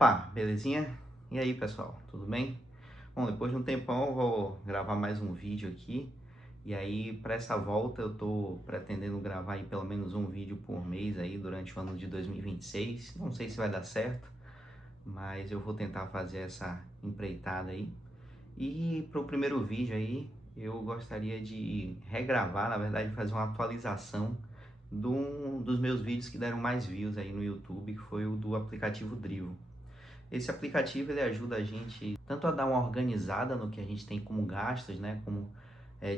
Opa, belezinha? E aí, pessoal, tudo bem? Bom, depois de um tempão eu vou gravar mais um vídeo aqui. E aí, para essa volta eu tô pretendendo gravar aí pelo menos um vídeo por mês aí durante o ano de 2026. Não sei se vai dar certo, mas eu vou tentar fazer essa empreitada aí. E para o primeiro vídeo aí, eu gostaria de regravar, na verdade, fazer uma atualização dos meus vídeos que deram mais views aí no YouTube, que foi o do aplicativo Drivo. Esse aplicativo ele ajuda a gente tanto a dar uma organizada no que a gente tem como gastos, né, como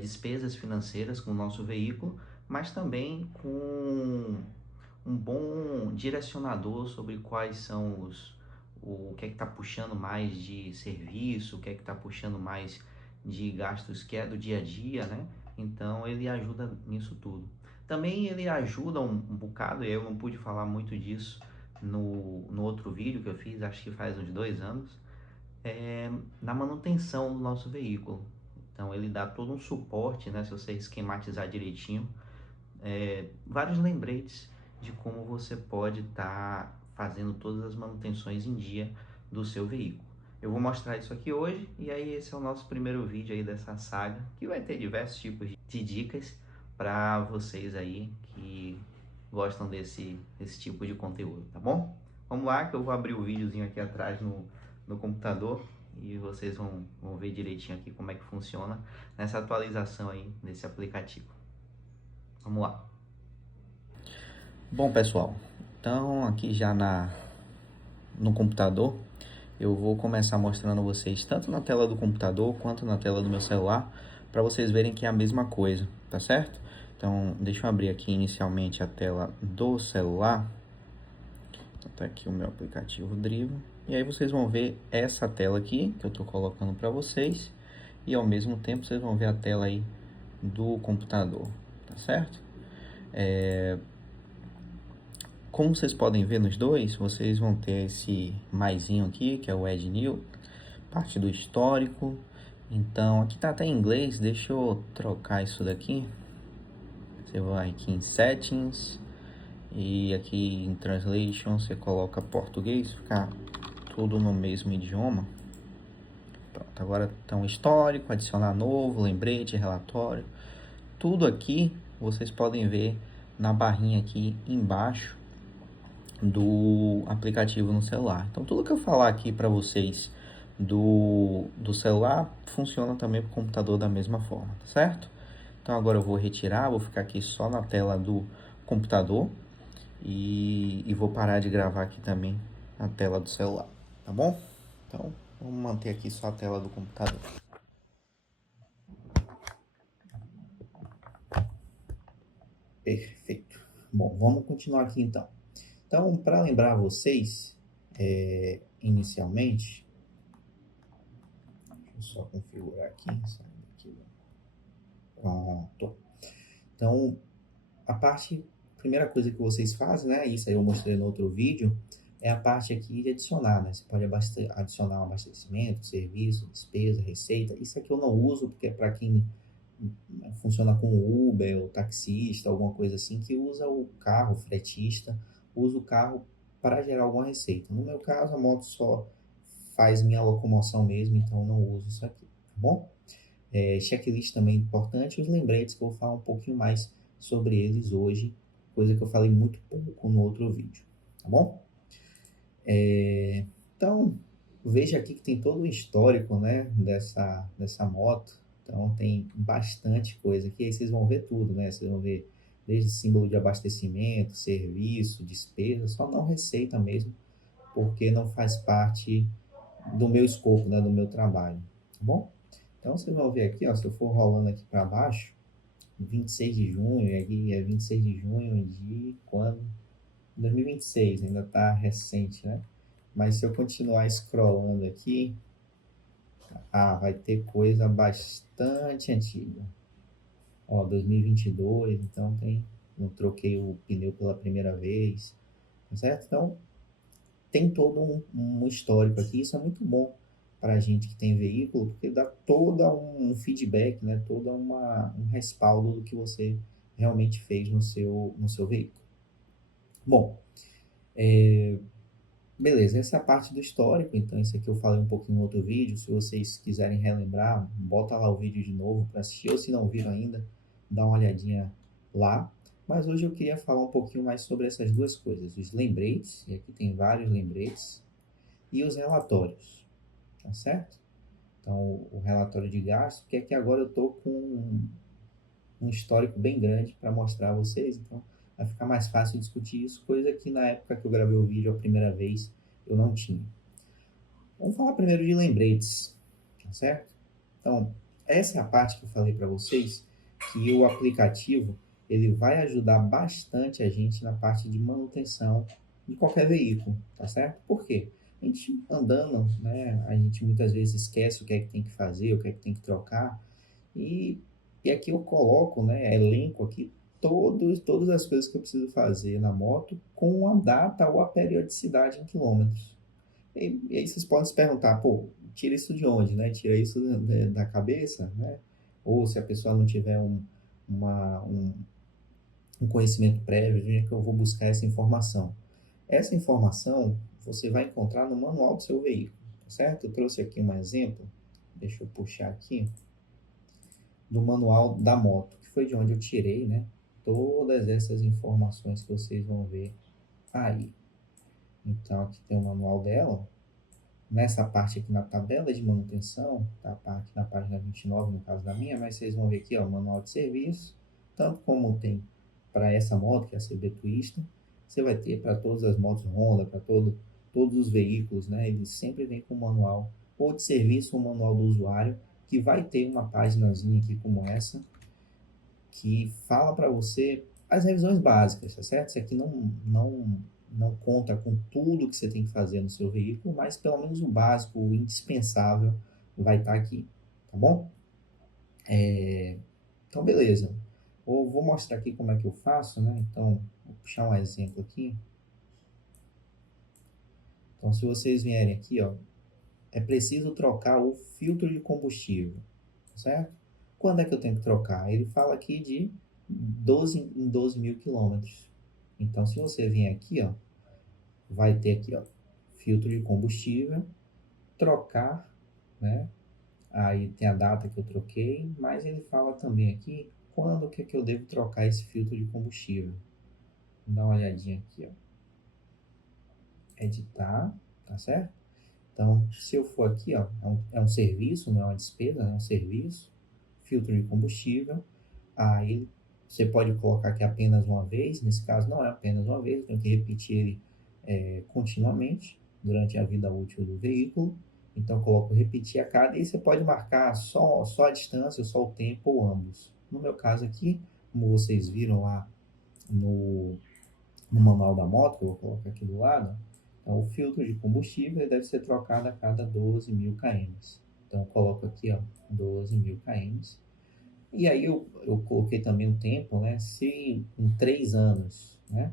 despesas financeiras com o nosso veículo, mas também com um bom direcionador sobre quais são o que é que está puxando mais de serviço, o que é que está puxando mais de gastos que é do dia a dia, né? Então ele ajuda nisso tudo. Também ele ajuda um bocado, e eu não pude falar muito disso no outro vídeo que eu fiz, acho que faz uns 2 anos, na manutenção do nosso veículo. Então ele dá todo um suporte, né? Se você esquematizar direitinho, vários lembretes de como você pode estar fazendo todas as manutenções em dia do seu veículo. Eu vou mostrar isso aqui hoje e aí esse é o nosso primeiro vídeo aí dessa saga, que vai ter diversos tipos de dicas para vocês aí que gostam desse tipo de conteúdo, tá bom? Vamos lá que eu vou abrir o videozinho aqui atrás no computador e vocês vão ver direitinho aqui como é que funciona nessa atualização aí desse aplicativo. Vamos lá. Bom, pessoal, então aqui já no computador, eu vou começar mostrando vocês tanto na tela do computador quanto na tela do meu celular, para vocês verem que é a mesma coisa, tá certo? Então, deixa eu abrir aqui inicialmente a tela do celular. Então, tá aqui o meu aplicativo Drivo. E aí vocês vão ver essa tela aqui, que eu estou colocando para vocês. E ao mesmo tempo vocês vão ver a tela aí do computador, tá certo? Como vocês podem ver nos dois, vocês vão ter esse maisinho aqui, que é o Add New, parte do histórico. Então, aqui tá até em inglês, deixa eu trocar isso daqui. Você vai aqui em Settings, e aqui em Translation você coloca português, ficar tudo no mesmo idioma. Pronto, agora então histórico, adicionar novo, lembrete, relatório. Tudo aqui vocês podem ver na barrinha aqui embaixo do aplicativo no celular. Então tudo que eu falar aqui para vocês do celular funciona também para o computador da mesma forma, tá certo? Então agora eu vou retirar, vou ficar aqui só na tela do computador e vou parar de gravar aqui também na tela do celular, tá bom? Então vamos manter aqui só a tela do computador. Perfeito. Bom, vamos continuar aqui então. Então, para lembrar vocês, inicialmente, deixa eu só configurar aqui, pronto. Então, primeira coisa que vocês fazem, né? Isso aí eu mostrei no outro vídeo, é a parte aqui de adicionar, né? Você pode adicionar um abastecimento, serviço, despesa, receita. Isso aqui eu não uso porque é para quem funciona com Uber ou taxista, alguma coisa assim, que usa o carro, fretista, usa o carro para gerar alguma receita. No meu caso, a moto só faz minha locomoção mesmo, então eu não uso isso aqui, tá bom? Checklist também é importante, os lembretes que eu vou falar um pouquinho mais sobre eles hoje, coisa que eu falei muito pouco no outro vídeo, tá bom? Então, veja aqui que tem todo o histórico, né, dessa moto. Então, tem bastante coisa aqui. Aí vocês vão ver tudo, né? Vocês vão ver desde símbolo de abastecimento, serviço, despesa, só não receita mesmo, porque não faz parte do meu escopo, né, do meu trabalho, tá bom? Então, vocês vão ver aqui, ó, se eu for rolando aqui para baixo, 26 de junho, aqui é 26 de junho de quando? 2026, ainda tá recente, né? Mas se eu continuar scrollando aqui, vai ter coisa bastante antiga. Ó, 2022, então não troquei o pneu pela primeira vez, tá certo? Então, tem todo um histórico aqui, isso é muito bom para a gente que tem veículo, porque dá todo um feedback, né? Todo um respaldo do que você realmente fez no seu veículo. Bom, Beleza, essa é a parte do histórico, então isso aqui eu falei um pouquinho no outro vídeo, se vocês quiserem relembrar, bota lá o vídeo de novo para assistir, ou se não viram ainda, dá uma olhadinha lá. Mas hoje eu queria falar um pouquinho mais sobre essas duas coisas, os lembretes, e aqui tem vários lembretes, e os relatórios, tá certo? Então, o relatório de gasto, que é que agora eu estou com um histórico bem grande para mostrar a vocês, então vai ficar mais fácil discutir isso, coisa que na época que eu gravei o vídeo a primeira vez eu não tinha. Vamos falar primeiro de lembretes, tá certo? Então, essa é a parte que eu falei para vocês, que o aplicativo ele vai ajudar bastante a gente na parte de manutenção de qualquer veículo, tá certo? Por quê? A gente andando, né, a gente muitas vezes esquece o que é que tem que fazer, o que é que tem que trocar, e, e aqui eu coloco, né, elenco aqui todas as coisas que eu preciso fazer na moto com a data ou a periodicidade em quilômetros. E aí vocês podem se perguntar, pô, tira isso de onde, né? Tira isso da cabeça, né? Ou se a pessoa não tiver uma, um, um conhecimento prévio, de onde é que eu vou buscar essa informação? Essa informação você vai encontrar no manual do seu veículo, tá certo? Eu trouxe aqui um exemplo, deixa eu puxar aqui, do manual da moto, que foi de onde eu tirei, né? Todas essas informações que vocês vão ver aí. Então, aqui tem o manual dela. Nessa parte aqui na tabela de manutenção, tá aqui na página 29 no caso da minha, mas vocês vão ver aqui, ó, o manual de serviço, tanto como tem para essa moto, que é a CB Twister, você vai ter para todas as motos Honda, para todos os veículos, né? Eles sempre vêm com o manual ou de serviço ou manual do usuário, que vai ter uma páginazinha aqui como essa, que fala para você as revisões básicas, tá certo? Isso aqui não conta com tudo que você tem que fazer no seu veículo, mas pelo menos o básico, o indispensável vai estar aqui, tá bom? Então, beleza. Eu vou mostrar aqui como é que eu faço, né? Então, vou puxar um exemplo aqui. Então, se vocês vierem aqui, ó, é preciso trocar o filtro de combustível, certo? Quando é que eu tenho que trocar? Ele fala aqui de 12 mil quilômetros. Então, se você vier aqui, ó, vai ter aqui, ó, filtro de combustível, trocar, né? Aí tem a data que eu troquei, mas ele fala também aqui quando que é que eu devo trocar esse filtro de combustível. Vou dar uma olhadinha aqui, ó. Editar, tá certo? Então, se eu for aqui, ó, é um serviço, não é uma despesa, é um serviço, filtro de combustível. Aí você pode colocar aqui apenas uma vez, nesse caso não é apenas uma vez, eu tenho que repetir ele continuamente durante a vida útil do veículo. Então eu coloco repetir a cada e você pode marcar só a distância, só o tempo ou ambos. No meu caso aqui, como vocês viram lá no, no manual da moto, que eu vou colocar aqui do lado, então, o filtro de combustível deve ser trocado a cada 12 mil km. Então eu coloco aqui, ó, 12 mil km. E aí eu coloquei também um tempo, né? Se em 3 anos, né?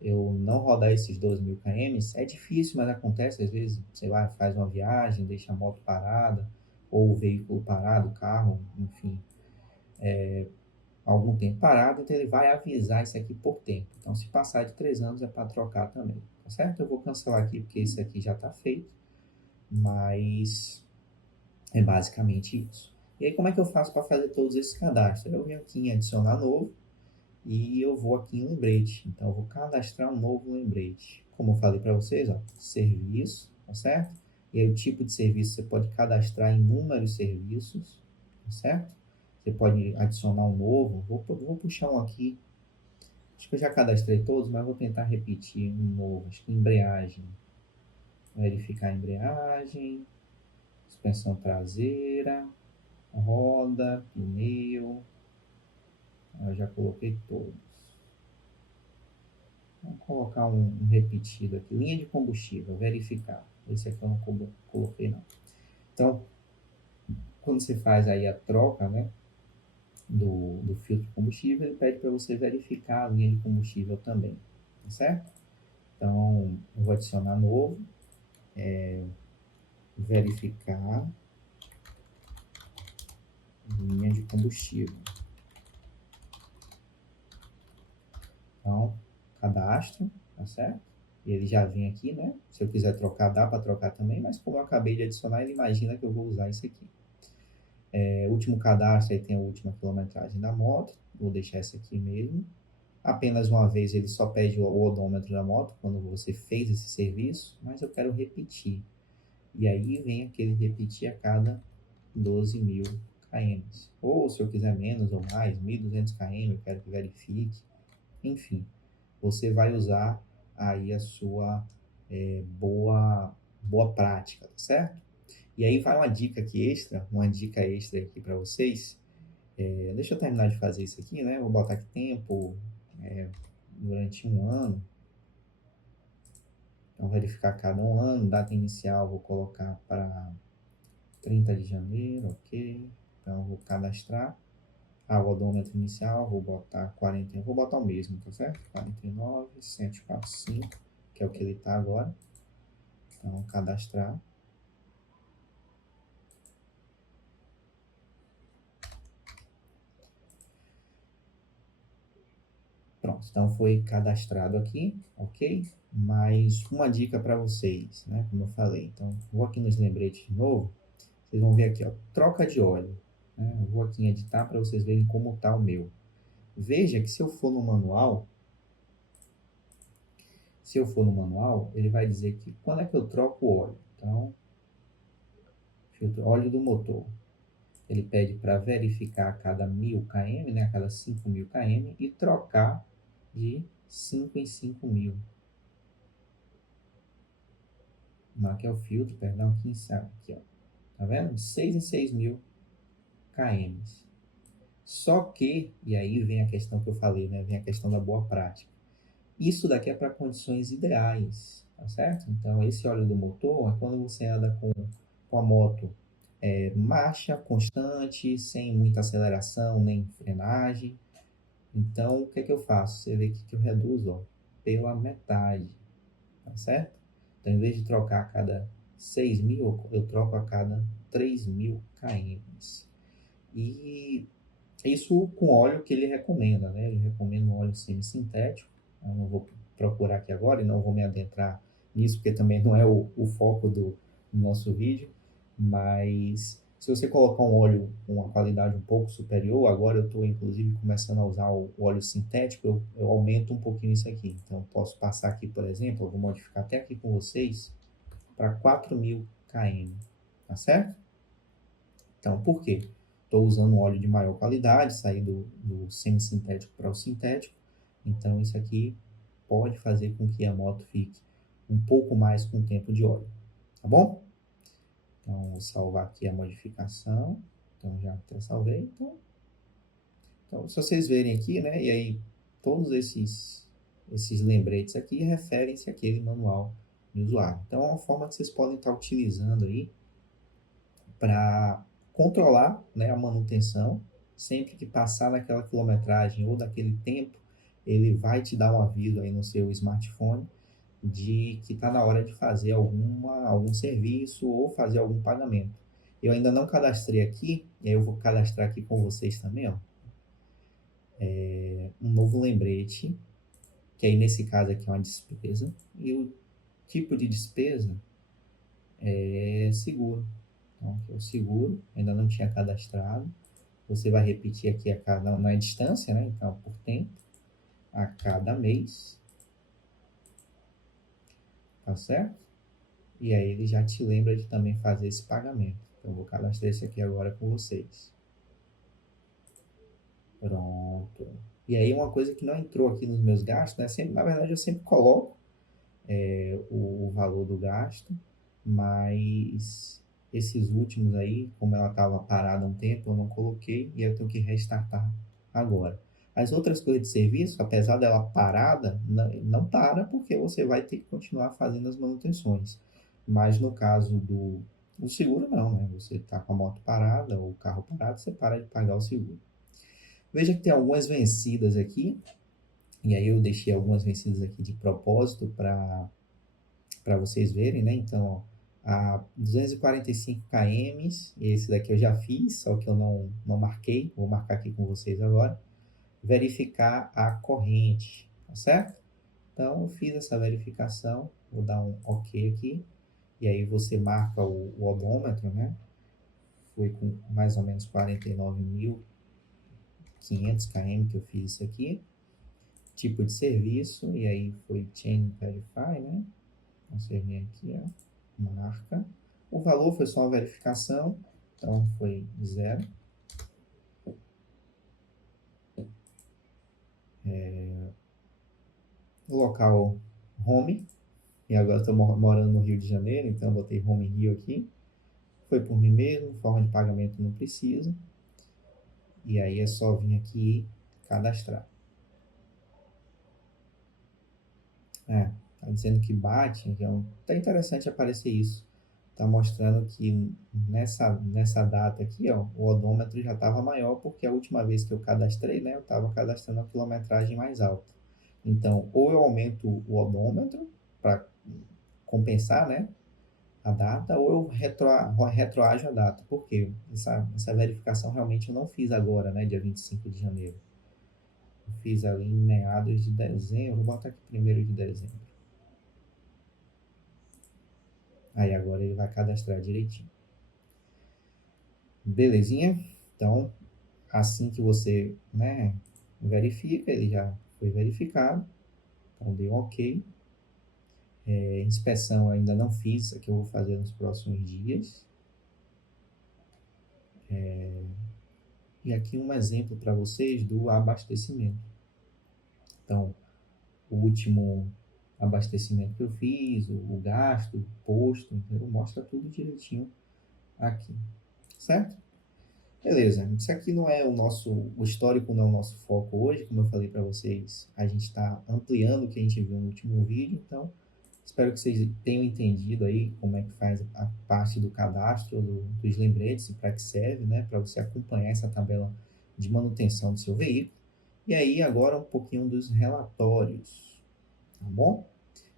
Eu não rodar esses 12 mil km, é difícil, mas acontece às vezes, sei lá, faz uma viagem, deixa a moto parada, ou o veículo parado, o carro, enfim, algum tempo parado, então ele vai avisar isso aqui por tempo. Então, se passar de 3 anos, é para trocar também, tá certo? Eu vou cancelar aqui porque esse aqui já está feito, mas é basicamente isso. E aí, como é que eu faço para fazer todos esses cadastros? Eu venho aqui em adicionar novo, e eu vou aqui em lembrete. Então, eu vou cadastrar um novo lembrete. Como eu falei para vocês, ó, serviço, tá certo? E aí, o tipo de serviço você pode cadastrar inúmeros serviços, tá certo? Você pode adicionar um novo. Vou puxar um aqui. Acho que eu já cadastrei todos, mas vou tentar repetir um novo. Acho que embreagem. Verificar a embreagem, suspensão traseira, roda, pneu. Eu já coloquei todos. Vamos colocar um repetido aqui. Linha de combustível, verificar. Esse aqui eu não coloquei não. Então, quando você faz aí a troca, né, do filtro de combustível, ele pede para você verificar a linha de combustível também, tá certo? Então, eu vou adicionar novo, verificar linha de combustível. Então, cadastro, tá certo? ele já vem aqui, né? Se eu quiser trocar, dá para trocar também, mas como eu acabei de adicionar, ele imagina que eu vou usar isso aqui. Último cadastro, aí tem a última quilometragem da moto, vou deixar essa aqui mesmo. Apenas uma vez ele só pede o odômetro da moto, quando você fez esse serviço, mas eu quero repetir. E aí vem aquele repetir a cada 12.000 km. Ou se eu quiser menos ou mais, 1.200 km, eu quero que verifique. Enfim, você vai usar aí a sua boa prática, tá certo? E aí vai uma dica extra aqui para vocês. Deixa eu terminar de fazer isso aqui, né? Vou botar aqui tempo durante um ano. Então, verificar cada um ano, data inicial, vou colocar para 30 de janeiro, ok. Então, vou cadastrar. O odômetro inicial, vou botar 40, vou botar o mesmo, tá certo? 49.745, que é o que ele está agora. Então, cadastrar. Pronto, então foi cadastrado aqui, ok? Mais uma dica para vocês, né? Como eu falei. Então, vou aqui nos lembretes de novo. Vocês vão ver aqui, ó, troca de óleo. Né? Eu vou aqui em editar para vocês verem como está o meu. Veja que se eu for no manual, ele vai dizer que quando é que eu troco o óleo. Então, filtro óleo do motor. Ele pede para verificar a cada 1.000 km, né, a cada 5.000 km, e trocar de 5 em 5.000. Não, aqui é o filtro, perdão, aqui, ó. Tá vendo? De 6 em 6.000 km. Só que, e aí vem a questão que eu falei, né? Vem a questão da boa prática. Isso daqui é para condições ideais, tá certo? Então, esse óleo do motor é quando você anda com a moto marcha constante, sem muita aceleração, nem frenagem. Então, o que é que eu faço? Você vê que eu reduzo, ó, pela metade, tá certo? Então, em vez de trocar a cada 6.000, eu troco a cada 3.000 km. E isso com óleo que ele recomenda, né? Ele recomenda um óleo semissintético. Eu não vou procurar aqui agora e não vou me adentrar nisso, porque também não é o foco do nosso vídeo. Mas se você colocar um óleo com uma qualidade um pouco superior, agora eu estou inclusive começando a usar o óleo sintético, eu aumento um pouquinho isso aqui. Então, eu posso passar aqui, por exemplo, eu vou modificar até aqui com vocês, para 4.000 km, tá certo? Então, por quê? Estou usando um óleo de maior qualidade, sair do semissintético para o sintético. Então, isso aqui pode fazer com que a moto fique um pouco mais com tempo de óleo, tá bom? Então, vou salvar aqui a modificação. Então, já até salvei. Então, se vocês verem aqui, né? E aí, todos esses lembretes aqui referem-se àquele manual de usuário. Então, é uma forma que vocês podem estar utilizando aí para controlar, né, a manutenção. Sempre que passar daquela quilometragem ou daquele tempo, ele vai te dar um aviso aí no seu smartphone de que está na hora de fazer algum serviço ou fazer algum pagamento. Eu ainda não cadastrei aqui, e aí eu vou cadastrar aqui com vocês também, ó, um novo lembrete, que aí nesse caso aqui é uma despesa, e o tipo de despesa é seguro. Então, aqui é o seguro, ainda não tinha cadastrado. Você vai repetir aqui na distância, né? Então, por tempo, a cada mês. Tá certo? E aí ele já te lembra de também fazer esse pagamento. Então, eu vou cadastrar esse aqui agora com vocês. Pronto. E aí uma coisa que não entrou aqui nos meus gastos, né? Na verdade, eu sempre coloco o valor do gasto, mas esses últimos aí, como ela estava parada um tempo, eu não coloquei e eu tenho que restartar agora. As outras coisas de serviço, apesar dela parada, não para porque você vai ter que continuar fazendo as manutenções. Mas no caso do seguro, não, né? Você está com a moto parada ou o carro parado, você para de pagar o seguro. Veja que tem algumas vencidas aqui, e aí eu deixei algumas vencidas aqui de propósito para vocês verem, né? Então, ó, a 245 km, esse daqui eu já fiz, só que eu não marquei, vou marcar aqui com vocês agora. Verificar a corrente, tá certo? Então, eu fiz essa verificação, vou dar um OK aqui, e aí você marca o odômetro, né? Foi com mais ou menos 49.500 km que eu fiz isso aqui. Tipo de serviço, e aí foi Chain Verify, né? Então, você vem aqui, ó, marca. O valor foi só uma verificação, então foi 0. Local home, e agora estou morando no Rio de Janeiro, então botei home Rio aqui. Foi por mim mesmo, forma de pagamento não precisa. E aí é só vir aqui e cadastrar. Tá dizendo que bate, então tá interessante aparecer isso. Tá mostrando que nessa data aqui, ó, o odômetro já estava maior, porque a última vez que eu cadastrei, né, eu estava cadastrando a quilometragem mais alta. Então, ou eu aumento o odômetro para compensar, né, a data, ou eu retroajo a data. Por quê? Essa verificação realmente eu não fiz agora, né, dia 25 de janeiro. Eu fiz ali em meados de dezembro, vou botar aqui 1º de dezembro. Aí agora ele vai cadastrar direitinho. Belezinha? Então, assim que você, né, verifica, ele já foi verificado. Então, deu OK. Inspeção ainda não fiz, isso aqui eu vou fazer nos próximos dias. E aqui um exemplo para vocês do abastecimento. Então, o último abastecimento que eu fiz, o gasto, o posto, entendeu? Mostra tudo direitinho aqui, certo? Beleza, isso aqui não é o histórico não é o nosso foco hoje, como eu falei para vocês, a gente está ampliando o que a gente viu no último vídeo, então espero que vocês tenham entendido aí como é que faz a parte do cadastro dos lembretes e para que serve, né, para você acompanhar essa tabela de manutenção do seu veículo. E aí agora um pouquinho dos relatórios, tá bom?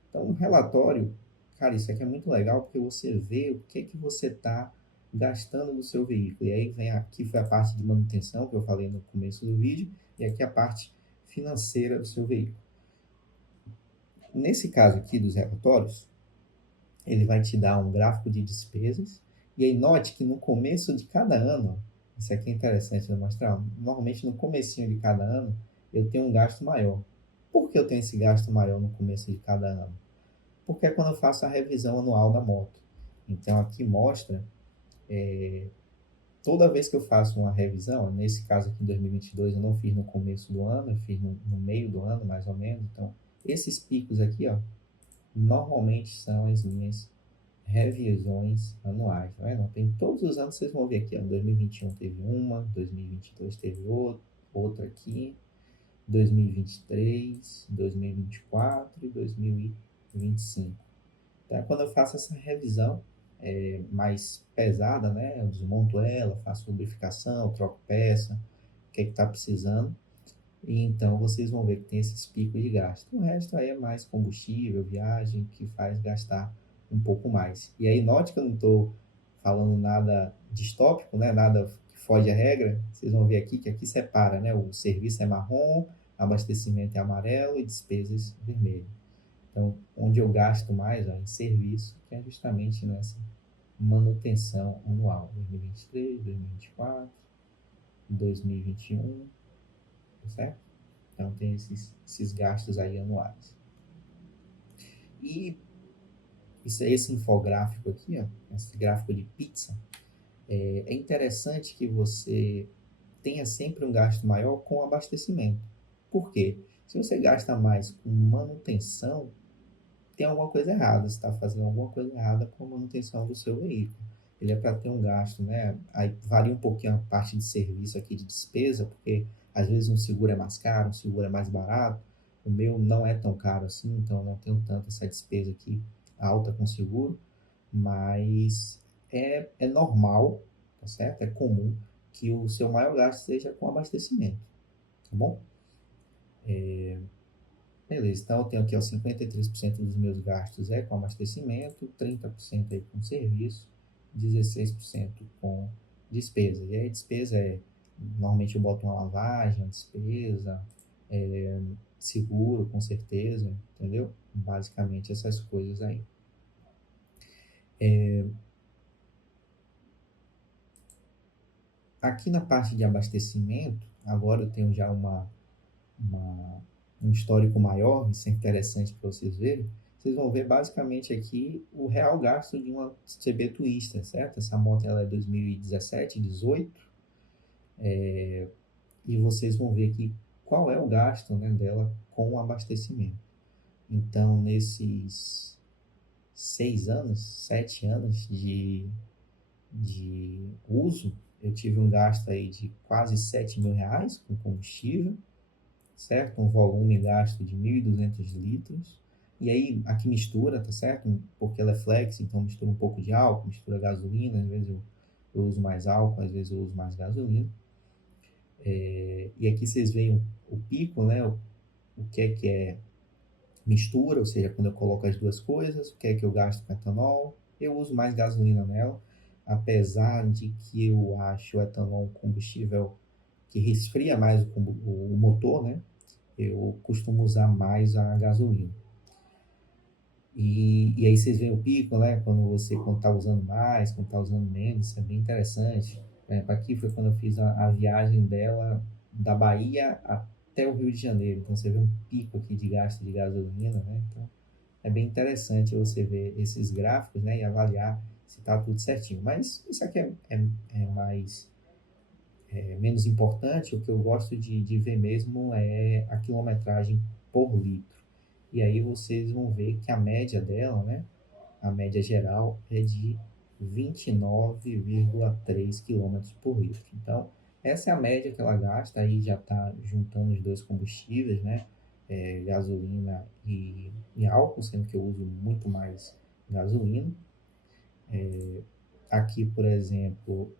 Então, um relatório, cara, isso aqui é muito legal porque você vê o que você está gastando no seu veículo. E aí vem aqui foi a parte de manutenção que eu falei no começo do vídeo, e aqui a parte financeira do seu veículo. Nesse caso aqui dos relatórios, ele vai te dar um gráfico de despesas, e aí note que no começo de cada ano, isso aqui é interessante de mostrar, normalmente no comecinho de cada ano, eu tenho um gasto maior. Por que eu tenho esse gasto maior no começo de cada ano? Porque é quando eu faço a revisão anual da moto. Então aqui mostra, toda vez que eu faço uma revisão, nesse caso aqui em 2022 eu não fiz no começo do ano, eu fiz no meio do ano mais ou menos, então esses picos aqui, ó, normalmente são as minhas revisões anuais, tá vendo? Tem todos os anos, vocês vão ver aqui, ó, 2021 teve uma, 2022 teve outra aqui, 2023, 2024 e 2025. Então, quando eu faço essa revisão mais pesada, né, eu desmonto ela, faço lubrificação, troco peça, o que está precisando, e então vocês vão ver que tem esses picos de gasto. O resto aí é mais combustível, viagem, que faz gastar um pouco mais. E aí note que eu não estou falando nada distópico, né, nada que foge à regra. Vocês vão ver aqui que aqui separa, né, o serviço é marrom, abastecimento é amarelo e despesas vermelho. Então, onde eu gasto mais, ó, em serviço, que é justamente nessa manutenção anual, 2023, 2024, 2021, certo? Então, tem esses gastos aí anuais. E esse infográfico aqui, ó, esse gráfico de pizza, é interessante que você tenha sempre um gasto maior com abastecimento. Por quê? Se você gasta mais com manutenção, tem alguma coisa errada, você está fazendo alguma coisa errada com a manutenção do seu veículo. Ele é para ter um gasto, né? Aí varia um pouquinho a parte de serviço aqui de despesa, porque às vezes um seguro é mais caro, um seguro é mais barato. O meu não é tão caro assim, então eu não tenho tanto essa despesa aqui alta com seguro, mas é normal, tá certo? É comum que o seu maior gasto seja com abastecimento, tá bom? Beleza, então eu tenho aqui ó, 53% dos meus gastos é com abastecimento, 30% aí com serviço, 16% com despesa. E aí despesa normalmente eu boto uma lavagem, uma despesa, seguro, com certeza, entendeu? Basicamente essas coisas aí. Aqui na parte de abastecimento, agora eu tenho já uma- um histórico maior, isso é interessante para vocês verem. Vocês vão ver basicamente aqui o real gasto de uma CB Twister, certo? Essa moto ela é 2017, 18, e vocês vão ver aqui qual é o gasto, né, dela com o abastecimento. Então, nesses 6 anos, 7 anos de uso, eu tive um gasto aí de quase R$ 7.000 com combustível, certo? Um volume gasto de 1.200 litros. E aí, aqui mistura, tá certo? Porque ela é flex, então mistura um pouco de álcool, mistura gasolina. Às vezes eu uso mais álcool, às vezes eu uso mais gasolina. E aqui vocês veem o pico, né? O que é mistura, ou seja, quando eu coloco as duas coisas, o que é que eu gasto com etanol. Eu uso mais gasolina nela, apesar de que eu acho o etanol um combustível que resfria mais o motor, né? Eu costumo usar mais a gasolina. E aí vocês veem o pico, né? Quando está usando mais, quando está usando menos, isso é bem interessante. Aqui foi quando eu fiz a viagem dela da Bahia até o Rio de Janeiro. Então você vê um pico aqui de gasto de gasolina, né? Então é bem interessante você ver esses gráficos, né? E avaliar se está tudo certinho. Mas isso aqui é mais menos importante. O que eu gosto de ver mesmo é a quilometragem por litro. E aí vocês vão ver que a média dela, né? A média geral é de 29,3 quilômetros por litro. Então, essa é a média que ela gasta, aí já está juntando os dois combustíveis, né? Gasolina e álcool, sendo que eu uso muito mais gasolina. Aqui, por exemplo,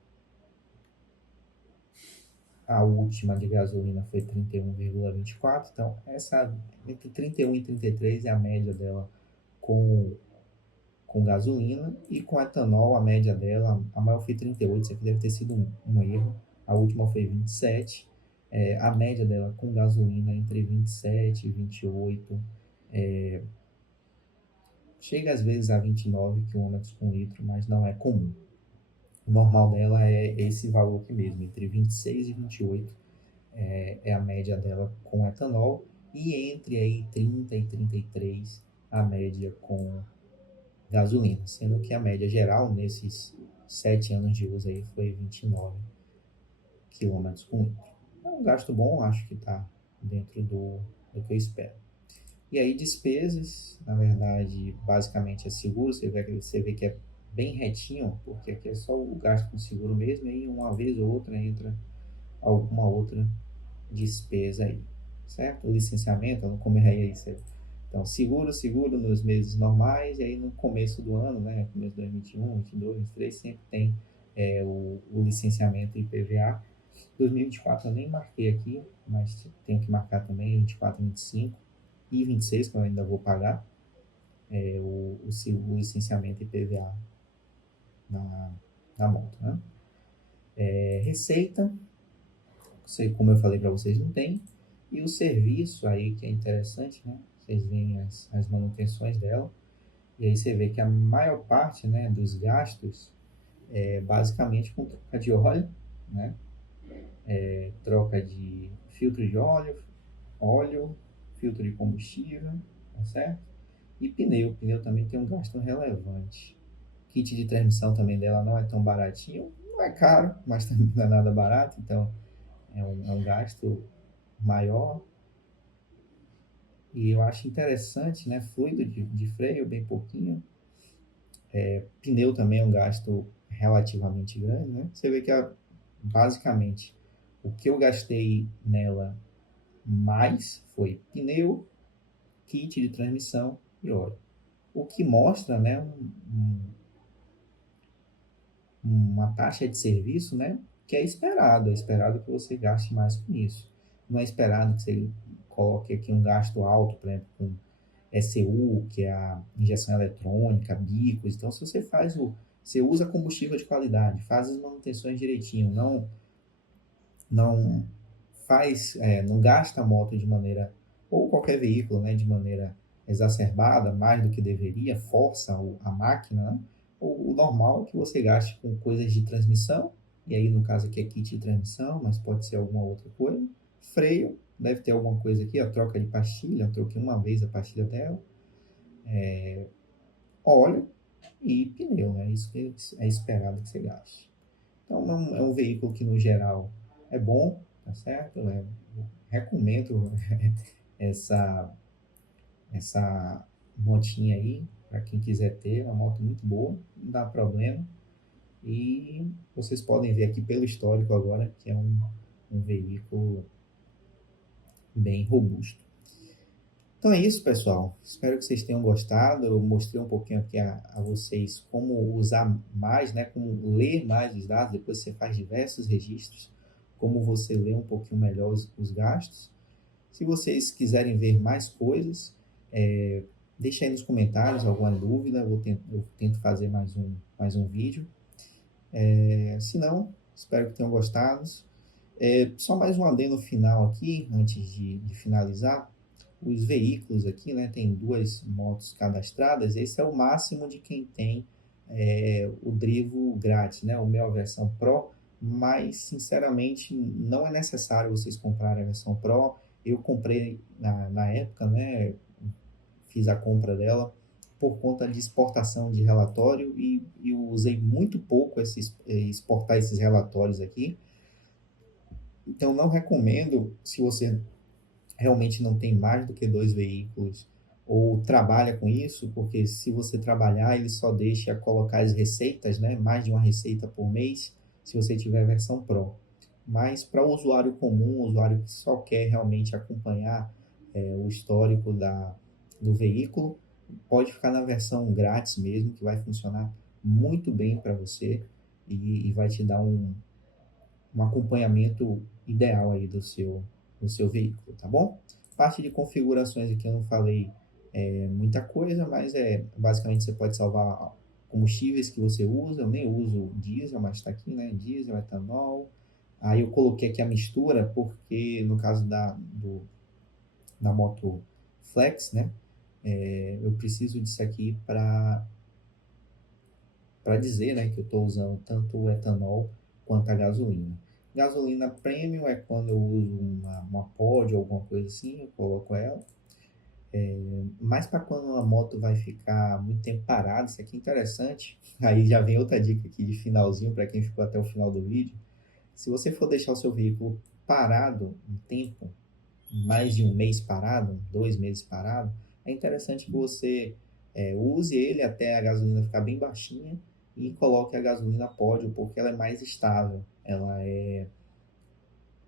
a última de gasolina foi 31,24. Então, essa entre 31 e 33 é a média dela com gasolina, e com etanol a média dela, a maior foi 38, isso aqui deve ter sido um erro, a última foi 27, a média dela com gasolina entre 27 e 28, chega às vezes a 29 quilômetros por litro, mas não é comum. O normal dela é esse valor aqui mesmo, entre 26 e 28 é a média dela com etanol, e entre aí 30 e 33 a média com gasolina, sendo que a média geral nesses 7 anos de uso aí foi 29 quilômetros por litro. É um gasto bom, acho que está dentro do que eu espero. E aí despesas, na verdade, basicamente é seguro, você vê que é bem retinho, porque aqui é só o gasto com seguro mesmo, e aí uma vez ou outra entra alguma outra despesa aí, certo? O licenciamento, eu não comentei aí, então seguro nos meses normais, e aí no começo do ano, né, começo de 2021, 22, 23, sempre tem o licenciamento IPVA. 2024 eu nem marquei aqui, mas tenho que marcar também, 24, 25 e 26, que eu ainda vou pagar o licenciamento IPVA na, na moto, né? Receita, sei, como eu falei para vocês, não tem. E o serviço aí, que é interessante, né? Vocês veem as manutenções dela. E aí você vê que a maior parte, né, dos gastos é basicamente com troca de óleo, né? Troca de filtro de óleo, filtro de combustível, tá certo? E pneu. Pneu também tem um gasto relevante. Kit de transmissão também dela não é tão baratinho. Não é caro, mas também não é nada barato. Então é um gasto maior. E eu acho interessante, né? Fluido de freio, bem pouquinho. Pneu também é um gasto relativamente grande, né? Você vê que basicamente o que eu gastei nela mais foi pneu, kit de transmissão e óleo. O que mostra, né, uma taxa de serviço, né, que é esperado que você gaste mais com isso. Não é esperado que você coloque aqui um gasto alto, por exemplo, com ECU, que é a injeção eletrônica, bicos. Então, se você usa combustível de qualidade, faz as manutenções direitinho, não gasta a moto de maneira ou qualquer veículo, né, de maneira exacerbada, mais do que deveria, força a máquina, né? O normal é que você gaste com coisas de transmissão, e aí no caso aqui é kit de transmissão, mas pode ser alguma outra coisa. Freio, deve ter alguma coisa aqui, a troca de pastilha, eu troquei uma vez a pastilha dela. Óleo e pneu, né? Isso que é esperado que você gaste. Então é um veículo que no geral é bom, tá certo? Recomendo essa, essa motinha aí para quem quiser ter, é uma moto muito boa, não dá problema. E vocês podem ver aqui pelo histórico agora que é um veículo bem robusto. Então é isso, pessoal. Espero que vocês tenham gostado. Eu mostrei um pouquinho aqui a vocês como usar mais, né? Como ler mais os dados. Depois você faz diversos registros. Como você lê um pouquinho melhor os gastos. Se vocês quiserem ver mais coisas, deixa aí nos comentários alguma dúvida. Eu tento fazer mais um vídeo. Se não, espero que tenham gostado. Só mais um adendo final aqui, antes de finalizar. Os veículos aqui, né, tem 2 motos cadastradas, esse é o máximo de quem tem o Drivo grátis, né, o meu versão Pro, mas sinceramente não é necessário vocês comprarem a versão Pro. Eu comprei na época, né, fiz a compra dela por conta de exportação de relatório e eu usei muito pouco exportar esses relatórios aqui. Então não recomendo, se você realmente não tem mais do que 2 veículos ou trabalha com isso, porque se você trabalhar, ele só deixa colocar as receitas, né? Mais de uma receita por mês, se você tiver a versão Pro. Mas para o usuário comum, o usuário que só quer realmente acompanhar o histórico do veículo, pode ficar na versão grátis mesmo, que vai funcionar muito bem para você e vai te dar um acompanhamento ideal aí do seu veículo, tá bom? Parte de configurações aqui eu não falei muita coisa, mas basicamente você pode salvar combustíveis que você usa. Eu nem uso diesel, mas está aqui, né? Diesel, etanol. Aí eu coloquei aqui a mistura, porque no caso da moto Flex, né? Eu preciso disso aqui para dizer, né, que eu estou usando tanto o etanol quanto a gasolina. Gasolina premium é quando eu uso uma pod ou alguma coisa assim, eu coloco ela. Mas para quando uma moto vai ficar muito tempo parada, isso aqui é interessante. Aí já vem outra dica aqui de finalzinho para quem ficou até o final do vídeo. Se você for deixar o seu veículo parado um tempo, mais de um mês parado, 2 meses parado, é interessante que você use ele até a gasolina ficar bem baixinha e coloque a gasolina pódio, porque ela é mais estável, ela é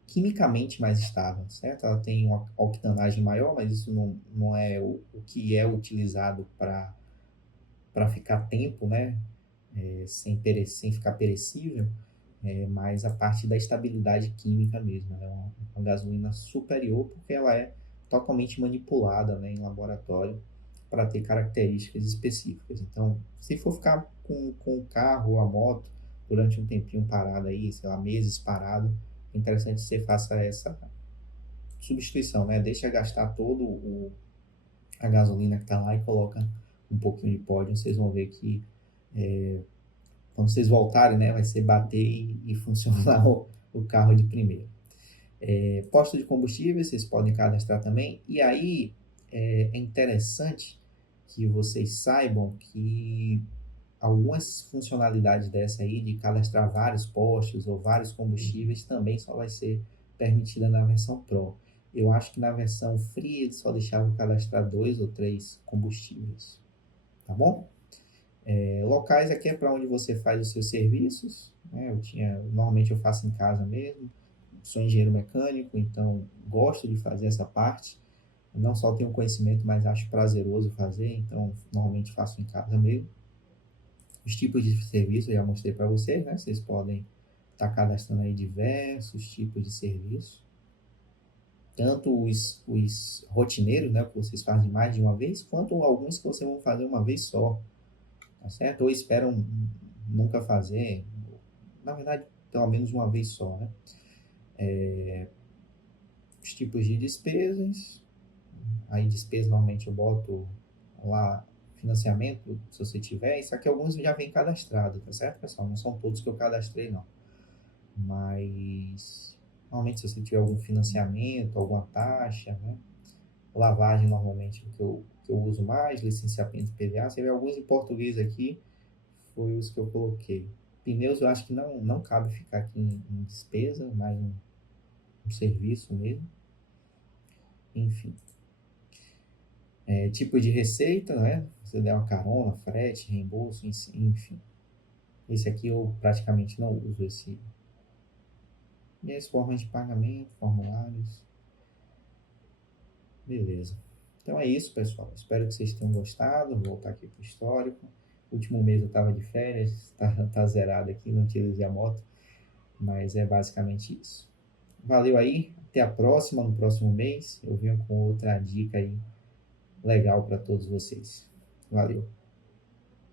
quimicamente mais estável, certo? Ela tem uma octanagem maior, mas isso não é o que é utilizado para ficar tempo, né? Sem ficar perecível, mas a parte da estabilidade química mesmo. Ela é uma gasolina superior porque ela é totalmente manipulada, né, em laboratório para ter características específicas. Então, se for ficar com o carro ou a moto durante um tempinho parado aí, sei lá, meses parado, é interessante que você faça essa substituição, né? Deixa gastar a gasolina que está lá e coloca um pouquinho de pódio. Vocês vão ver que quando vocês voltarem, né, vai ser bater e funcionar o carro de primeira. Posto de combustível, vocês podem cadastrar também. E aí é interessante que vocês saibam que algumas funcionalidades dessa aí, de cadastrar vários postos ou vários combustíveis, também só vai ser permitida na versão Pro. Eu acho que na versão Free eles só deixavam cadastrar 2 ou 3 combustíveis, tá bom? Locais aqui é para onde você faz os seus serviços, né? Normalmente eu faço em casa mesmo. Sou engenheiro mecânico, então gosto de fazer essa parte. Eu não só tenho conhecimento, mas acho prazeroso fazer, então normalmente faço em casa mesmo. Os tipos de serviço eu já mostrei para vocês, né? Vocês podem estar cadastrando aí diversos tipos de serviço. Tanto os rotineiros, né? Que vocês fazem mais de uma vez, quanto alguns que vocês vão fazer uma vez só, tá certo? Ou esperam nunca fazer, na verdade, pelo menos uma vez só, né? Os tipos de despesas, Aí despesa normalmente eu boto lá financiamento, se você tiver. Isso aqui alguns já vem cadastrado, tá certo, pessoal? Não são todos que eu cadastrei, não. Mas normalmente se você tiver algum financiamento, alguma taxa, né? Lavagem normalmente que eu uso mais, licenciamento PVA. Você vê alguns em português aqui, foi os que eu coloquei. Pneus eu acho que não cabe ficar aqui em despesa, mais um serviço mesmo. Enfim. Tipo de receita, né? Você der uma carona, frete, reembolso, enfim. Esse aqui eu praticamente não uso esse. E as formas de pagamento, formulários. Beleza. Então é isso, pessoal. Espero que vocês tenham gostado. Vou voltar aqui para o histórico. Último mês eu estava de férias, tá zerado aqui, não utilizei a moto. Mas é basicamente isso. Valeu aí. Até a próxima, no próximo mês. Eu venho com outra dica aí legal para todos vocês. Valeu.